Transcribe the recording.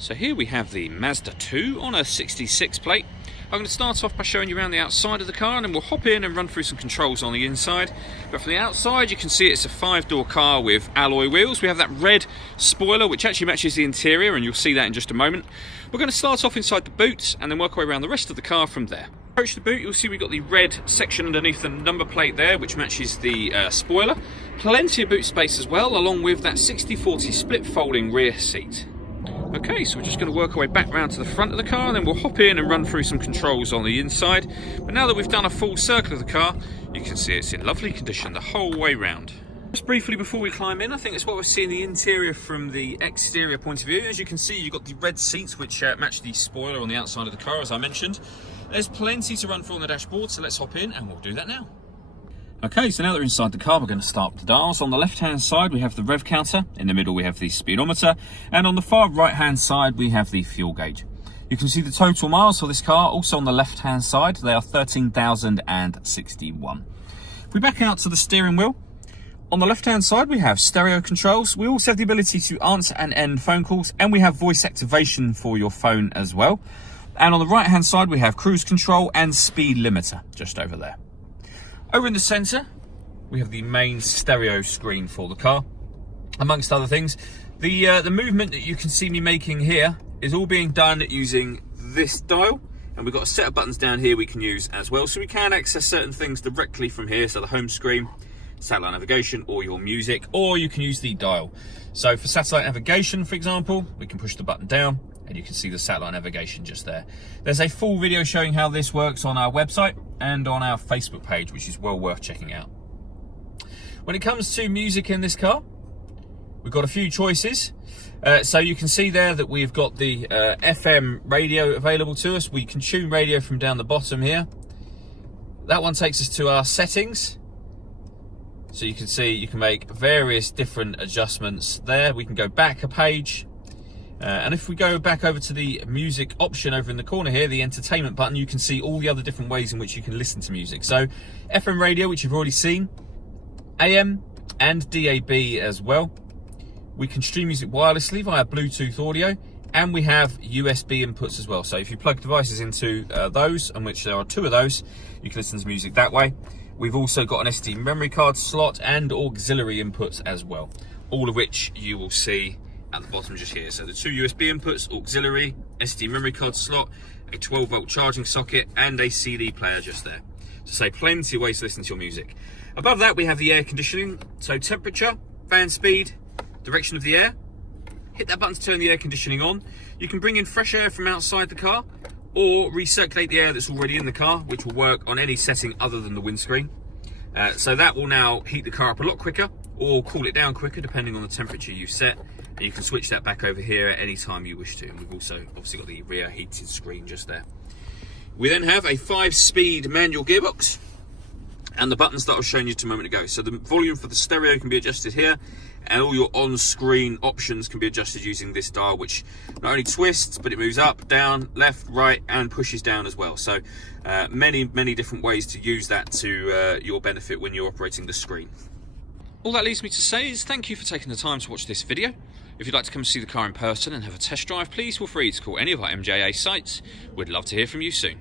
So here we have the Mazda 2 on a 66 plate. I'm going to start off by showing you around the outside of the car, and then we'll hop in and run through some controls on the inside. But from the outside you can see it's a 5-door car with alloy wheels. We have that red spoiler which actually matches the interior, and you'll see that in just a moment. We're going to start off inside the boot and then work our way around the rest of the car from there. Approach the boot, you'll see we've got the red section underneath the number plate there which matches the spoiler. Plenty of boot space as well, along with that 60/40 split folding rear seat. Okay, so we're just going to work our way back round to the front of the car, and then we'll hop in and run through some controls on the inside. But now that we've done a full circle of the car, you can see it's in lovely condition the whole way round. Just briefly before we climb in, I think it's what we're seeing the interior from the exterior point of view. As you can see, you've got the red seats which match the spoiler on the outside of the car, as I mentioned. There's plenty to run through on the dashboard, so let's hop in and we'll do that now. Okay, so now that we're inside the car, we're going to start with the dials. On the left-hand side, we have the rev counter. In the middle, we have the speedometer. And on the far right-hand side, we have the fuel gauge. You can see the total miles for this car. Also on the left-hand side, they are 13,061. If we back out to the steering wheel, on the left-hand side, we have stereo controls. We also have the ability to answer and end phone calls, and we have voice activation for your phone as well. And on the right-hand side, we have cruise control and speed limiter just over there. Over in the centre, we have the main stereo screen for the car, amongst other things. The movement that you can see me making here is all being done using this dial, and we've got a set of buttons down here we can use as well, so we can access certain things directly from here, so the home screen, satellite navigation, or your music, or you can use the dial. So for satellite navigation, for example, we can push the button down, and you can see the satellite navigation just there. There's a full video showing how this works on our website and on our Facebook page, which is well worth checking out. When it comes to music in this car, we've got a few choices. So you can see there that we've got the FM radio available to us. We can tune radio from down the bottom here. That one takes us to our settings. So you can see you can make various different adjustments there. We can go back a page. And if we go back over to the music option over in the corner here, the entertainment button, you can see all the other different ways in which you can listen to music. So FM radio, which you've already seen, AM and DAB as well. We can stream music wirelessly via Bluetooth audio, and we have USB inputs as well. So if you plug devices into those, and which there are 2 of those, you can listen to music that way. We've also got an SD memory card slot and auxiliary inputs as well, all of which you will see at the bottom just here. So the 2 USB inputs, auxiliary, SD memory card slot, a 12-volt charging socket, and a CD player just there. So say plenty of ways to listen to your music. Above that we have the air conditioning, so temperature, fan speed, direction of the air. Hit that button to turn the air conditioning on. You can bring in fresh air from outside the car, or recirculate the air that's already in the car, which will work on any setting other than the windscreen. So that will now heat the car up a lot quicker, or cool it down quicker depending on the temperature you've set. And you can switch that back over here at any time you wish to. And we've also obviously got the rear heated screen just there. We then have a 5-speed manual gearbox and the buttons that I was showing you a moment ago. So the volume for the stereo can be adjusted here, and all your on-screen options can be adjusted using this dial, which not only twists, but it moves up, down, left, right, and pushes down as well. So many different ways to use that to your benefit when you're operating the screen. All that leaves me to say is thank you for taking the time to watch this video. If you'd like to come see the car in person and have a test drive, please feel free to call any of our MJA sites. We'd love to hear from you soon.